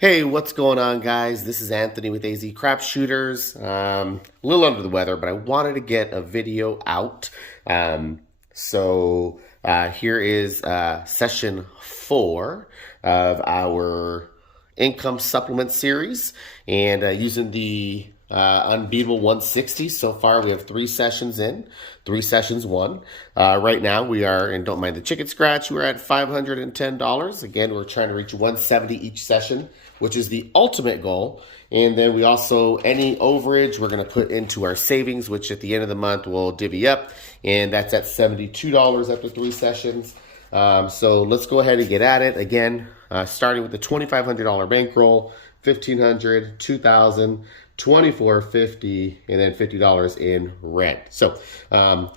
Hey, what's going on, guys? This is Anthony with AZ Crap Shooters. A little under the weather, but I wanted to get a video out. Here is session 4 of our income supplement series, and using the unbeatable 160. So far, we have 3 sessions in, 3 sessions won. Right now, we are, and don't mind the chicken scratch, we're at $510. Again, we're trying to reach 170 each session, which is the ultimate goal. And then we also, any overage, we're going to put into our savings, which at the end of the month will divvy up. And that's at $72 after 3 sessions. So let's go ahead and get at it. Again, starting with the $2,500 bankroll, $1,500, $2,000, $2,450, and then $50 in rent. So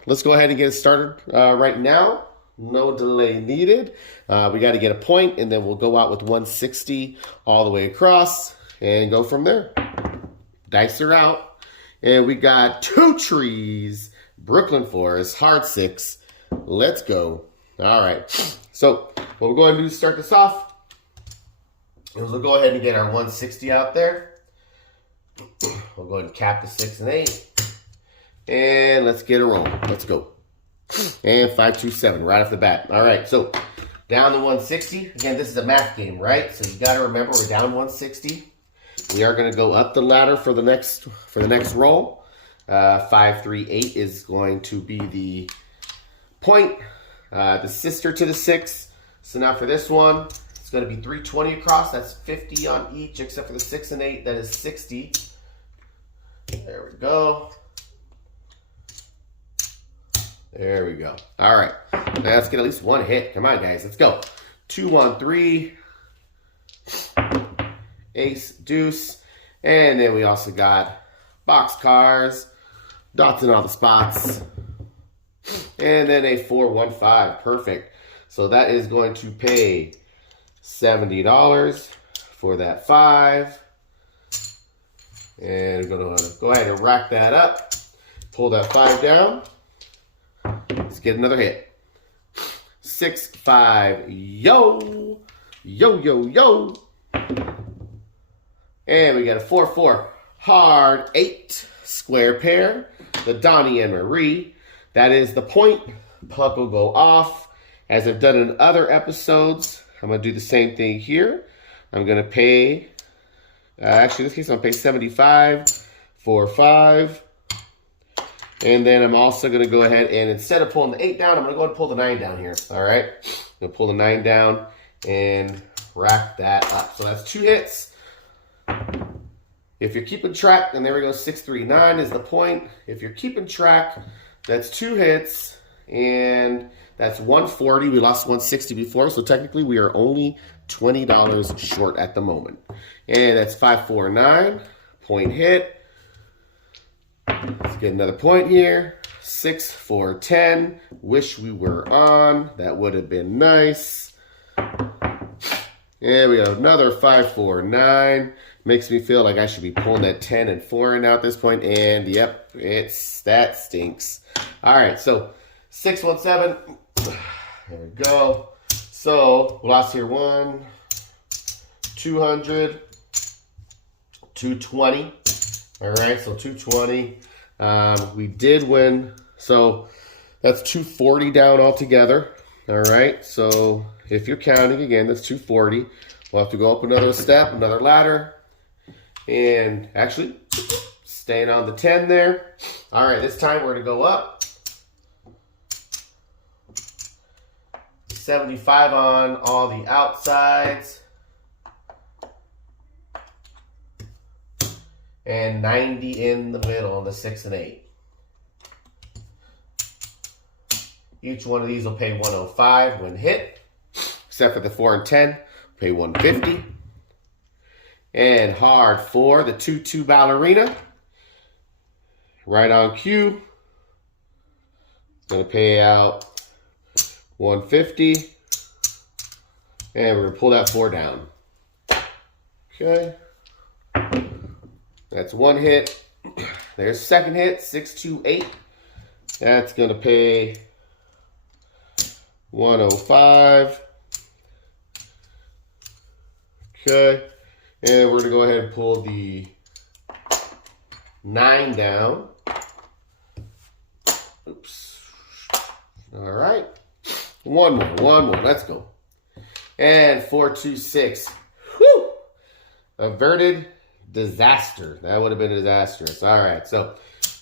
let's go ahead and get started right now. No delay needed. We got to get a point, and then we'll go out with 160 all the way across and go from there. Dice are out, and we got 2 trees. Brooklyn Forest, hard 6. Let's go. All right. So what we're going to do to start this off is we'll go ahead and get our 160 out there. We'll go ahead and cap the 6 and 8. And let's get a roll. Let's go. And 527 right off the bat. All right, so down to 160. Again, this is a math game, right? So you got to remember we're down 160. We are going to go up the ladder for the next roll. 538 is going to be the point, the sister to the 6. So now for this one, it's going to be 320 across. That's 50 on each, except for the 6 and 8. That is 60. There we go. There we go. All right. Now let's get at least one hit. Come on, guys. Let's go. 2 on 3. Ace, deuce. And then we also got box cars. Dots in all the spots. And then a 4-1-5. Perfect. So that is going to pay $70 for that 5. And we're going to go ahead and rack that up. Pull that 5 down. Let's get another hit. 6, 5, yo. Yo, yo, yo. And we got a 4-4. Hard 8. Square pair. The Donnie and Marie. That is the point. Puck will go off. As I've done in other episodes, I'm going to do the same thing here. I'm going to pay, actually in this case, I'm going to pay 75 for 5. And then I'm also going to go ahead and instead of pulling the 8 down, I'm going to go ahead and pull the 9 down here. All right. I'm going to pull the 9 down and rack that up. So that's 2 hits. If you're keeping track, and there we go, 639 is the point. If you're keeping track, that's 2 hits, and that's 140. We lost 160 before, so technically we are only $20 short at the moment. And that's 549, point hit. Let's get another point here. 6, 4, 10. Wish we were on. That would have been nice. And we have another 5, 4, 9. Makes me feel like I should be pulling that 10 and 4 in now at this point. And yep, that stinks. All right, so 617. There we go. So we lost here 1, 200, 220. All right, so 220. We did win. So that's 240 down altogether. All right, so if you're counting again, that's 240. We'll have to go up another step, another ladder. And actually, staying on the 10 there. All right, this time we're going to go up. 75 on all the outsides. And 90 in the middle on the 6 and 8. Each one of these will pay 105 when hit. Except for the 4 and 10, pay 150. And hard 4, the 2-2 ballerina. Right on cue. Gonna pay out 150. And we're gonna pull that 4 down. Okay. That's 1 hit. There's second hit, 628. That's gonna pay 105. Okay. And we're going to go ahead and pull the 9 down. Oops. All right. One more. Let's go. And 4, 2, 6. Whew. Averted disaster. That would have been disastrous. All right. So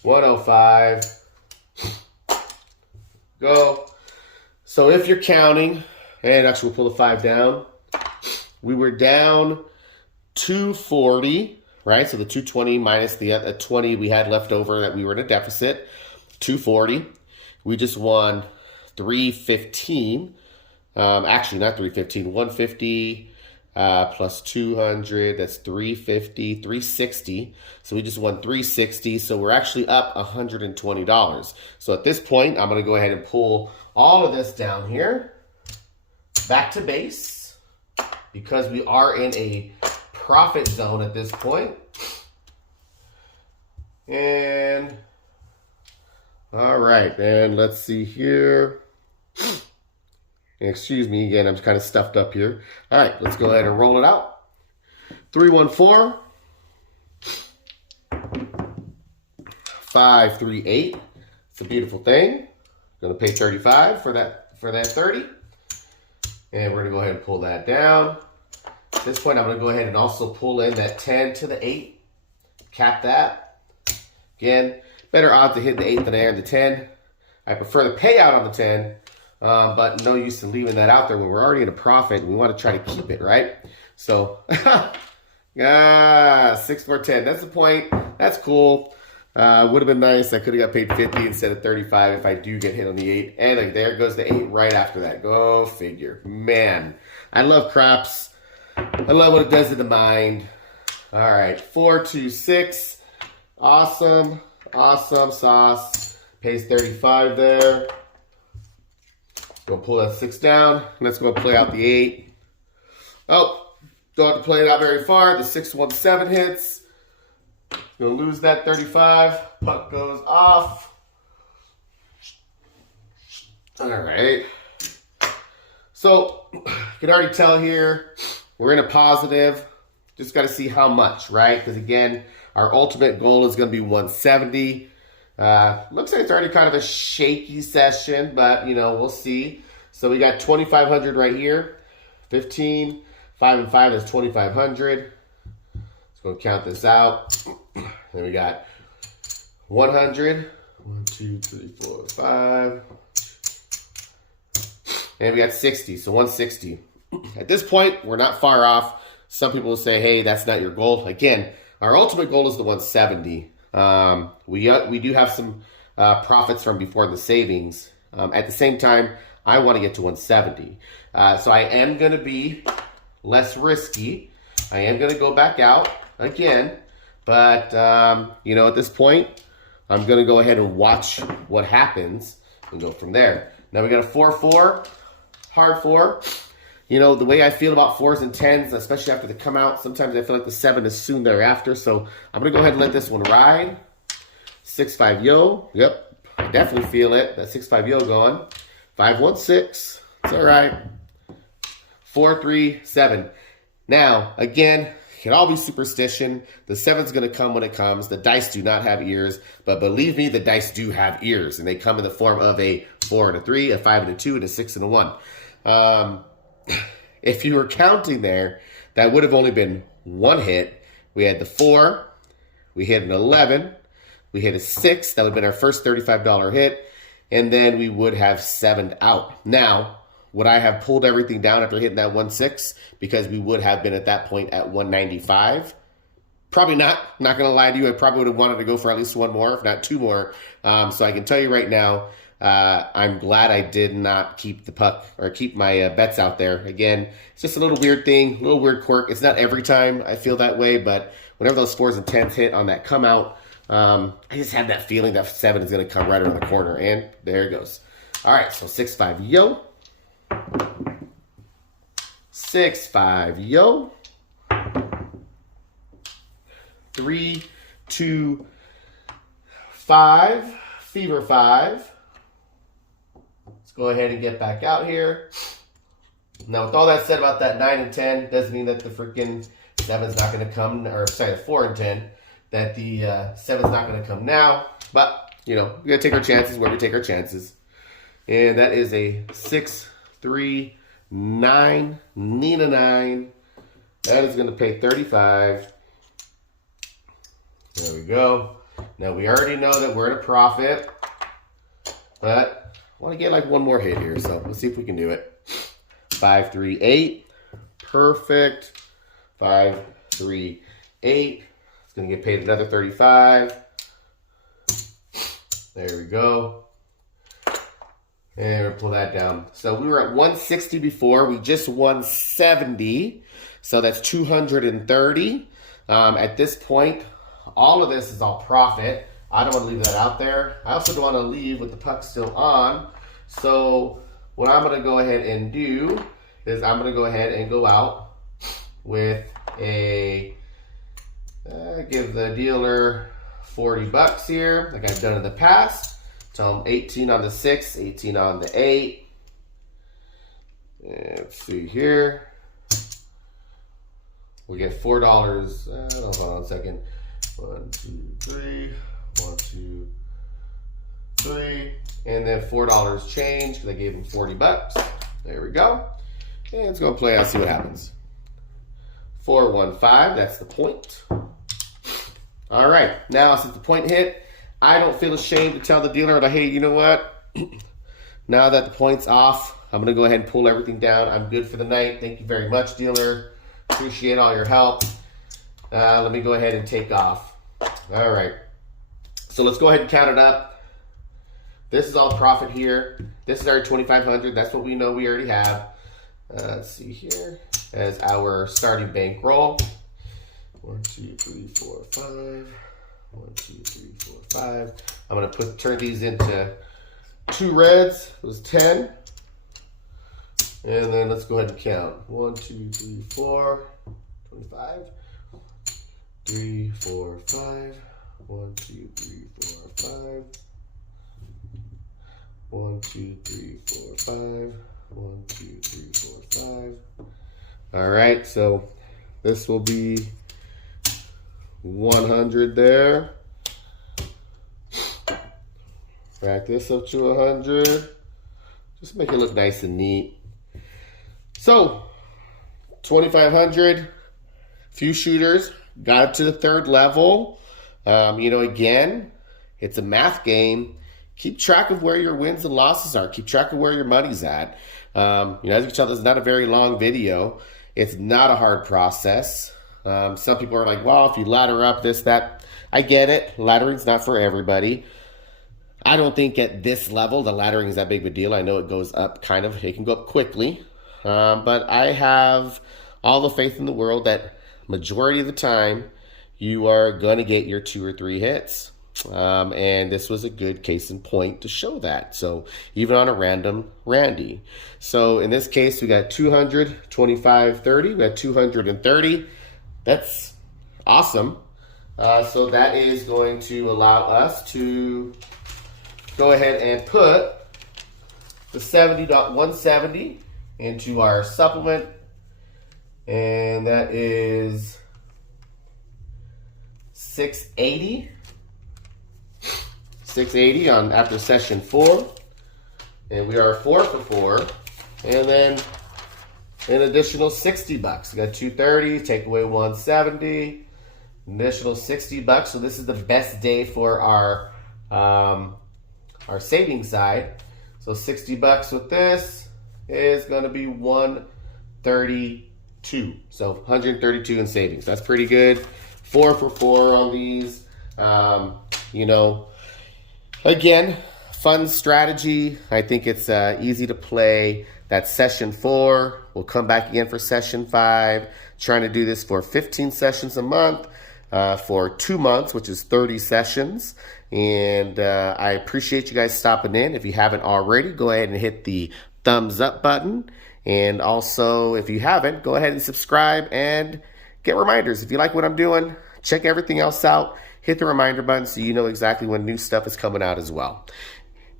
105. Go. So if you're counting, and actually we'll pull the 5 down. We were down 240, right? So the 220 minus the 20 we had left over that we were in a deficit, 240. We just won 315. Actually, not 315, 150 plus 200. That's 350, 360. So we just won 360. So we're actually up $120. So at this point, I'm going to go ahead and pull all of this down here back to base because we are in a profit zone at this point. And all right, and let's see here. Excuse me again, I'm kind of stuffed up here. All right, let's go ahead and roll it out. 314, 538. It's a beautiful thing. Gonna pay 35 for that 30. And we're gonna go ahead and pull that down. At this point, I'm gonna go ahead and also pull in that 10 to the 8. Cap that. Again, better odds of hitting the 8 than I am the 10. I prefer the payout on the 10, but no use in leaving that out there when we're already in a profit and we want to try to keep it, right? So, 6, 4, 10. That's the point. That's cool. Would have been nice. I could have got paid 50 instead of 35 if I do get hit on the 8. And like there goes the 8 right after that. Go figure. Man, I love craps. I love what it does to the mind. All right, 4, 2, 6. Awesome. Awesome sauce. Pays 35 there. Go pull that 6 down. Let's go play out the 8. Oh, don't have to play it out very far. The 617 hits. Gonna lose that 35. Puck goes off. All right. So you can already tell here we're in a positive. Just got to see how much, right? Because again, our ultimate goal is going to be 170. Looks like it's already kind of a shaky session, but you know, we'll see. So we got 2,500 right here. 15, 5 and 5 is 2,500. Let's go count this out. Then we got 100. 1, 2, 3, 4, 5. And we got 60, so 160. At this point, we're not far off. Some people will say, hey, that's not your goal. Again, our ultimate goal is the 170. We do have some profits from before the savings. At the same time, I want to get to 170. So I am going to be less risky. I am going to go back out again. But, you know, at this point, I'm going to go ahead and watch what happens and go from there. Now we got a 4-4, hard 4. You know, the way I feel about 4s and 10s, especially after they come out, sometimes I feel like the 7 is soon thereafter. So I'm going to go ahead and let this one ride. 6-5 yo. Yep, I definitely feel it. That 6-5 yo going. 5-1-6. It's all right. 4-3-7. Now, again, it can all be superstition. The 7's going to come when it comes. The dice do not have ears. But believe me, the dice do have ears. And they come in the form of a 4 and a 3, a 5 and a 2, and a 6 and a 1. If you were counting there, that would have only been one hit. We had the 4, we hit an 11, we hit a 6, that would have been our first $35 hit, and then we would have 7'd out. Now, would I have pulled everything down after hitting that 1.6 because we would have been at that point at 195? Probably not. Not going to lie to you. I probably would have wanted to go for at least one more, if not 2 more. So I can tell you right now, I'm glad I did not keep the puck or keep my bets out there. Again, it's just a little weird thing, a little weird quirk. It's not every time I feel that way, but whenever those 4s and 10s hit on that come out, I just have that feeling that 7 is going to come right around the corner, and there it goes. All right, so 6-5 yo. 6-5 yo. 3, 2, 5. Fever 5. Let's go ahead and get back out here. Now, with all that said about that 9 and 10, doesn't mean that the freaking 7's not going to come, or sorry, 4 and 10, that the 7's not going to come now. But, you know, we got to take our chances where we take our chances. And that is a 6, 3, 9, Nina 9. That is going to pay 35. There we go. Now, we already know that we're in a profit, but I want to get like one more hit here, so let's see if we can do it. 5, 3, 8. Perfect. 5, 3, 8. It's going to get paid another 35. There we go. And we'll pull that down. So we were at 160 before. We just won 70. So that's 230. At this point, all of this is all profit. I don't want to leave that out there. I also don't want to leave with the puck still on. So what I'm going to go ahead and do is I'm going to go ahead and go out with a, give the dealer $40 here, like I've done in the past. Tell them 18 on the 6, 18 on the 8. And let's see here. We get $4. Hold on a second. 1, 2, 3. 1, 2, 3. And then $4 change because I gave him $40. There we go. And it's going to play out, see what happens. 4, 1, 5. That's the point. All right. Now, since the point hit, I don't feel ashamed to tell the dealer that, hey, you know what? Now that the point's off, I'm going to go ahead and pull everything down. I'm good for the night. Thank you very much, dealer. Appreciate all your help. Let me go ahead and take off. All right. So let's go ahead and count it up. This is all profit here. This is our 2,500. That's what we know we already have. Let's see here. As our starting bankroll. 1, 2, 3, 4, 5. 1, 2, 3, 4, 5. I'm going to turn these into 2 reds. It was 10. And then let's go ahead and count. 1, 2, 3, 4. 25. 3, 4, 5. 1, 2, 3, 4, 5. 1, 2, 3, 4, 5. 1, 2, 3, 4, 5. All right, so this will be 100 there. Back this up to 100. Just make it look nice and neat. So, 2,500. Few shooters. Got up to the 3rd level. You know, again, it's a math game. Keep track of where your wins and losses are. Keep track of where your money's at. You know, as you can tell, this is not a very long video. It's not a hard process. Some people are like, well, if you ladder up this, that. I get it. Laddering's not for everybody. I don't think at this level, the laddering is that big of a deal. I know it goes up kind of. It can go up quickly. But I have all the faith in the world that majority of the time, you are going to get your 2 or 3 hits. And this was a good case in point to show that. So even on a random Randy. So in this case, we got 200, 25, 30. We got 230. That's awesome. So that is going to allow us to go ahead and put the 170 into our supplement. And that is 680. 680 on after session 4. And we are 4 for 4. And then an additional $60. We got 230, take away 170, additional $60. So this is the best day for our savings side. So $60 with this is going to be 132. So 132 in savings. That's pretty good. 4 for 4 on these. You know, again, fun strategy. I think it's easy to play. That's session 4. We'll come back again for session 5. Trying to do this for 15 sessions a month for 2 months, which is 30 sessions. And I appreciate you guys stopping in. If you haven't already, go ahead and hit the thumbs up button. And also, if you haven't, go ahead and subscribe and get reminders. If you like what I'm doing, check everything else out. Hit the reminder button so you know exactly when new stuff is coming out as well.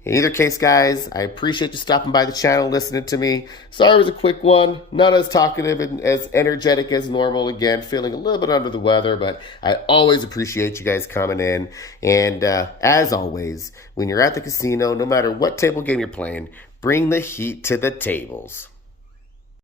In either case, guys, I appreciate you stopping by the channel, listening to me. Sorry it was a quick one, not as talkative and as energetic as normal. Again, feeling a little bit under the weather, but I always appreciate you guys coming in. And as always, when you're at the casino, no matter what table game you're playing, bring the heat to the tables.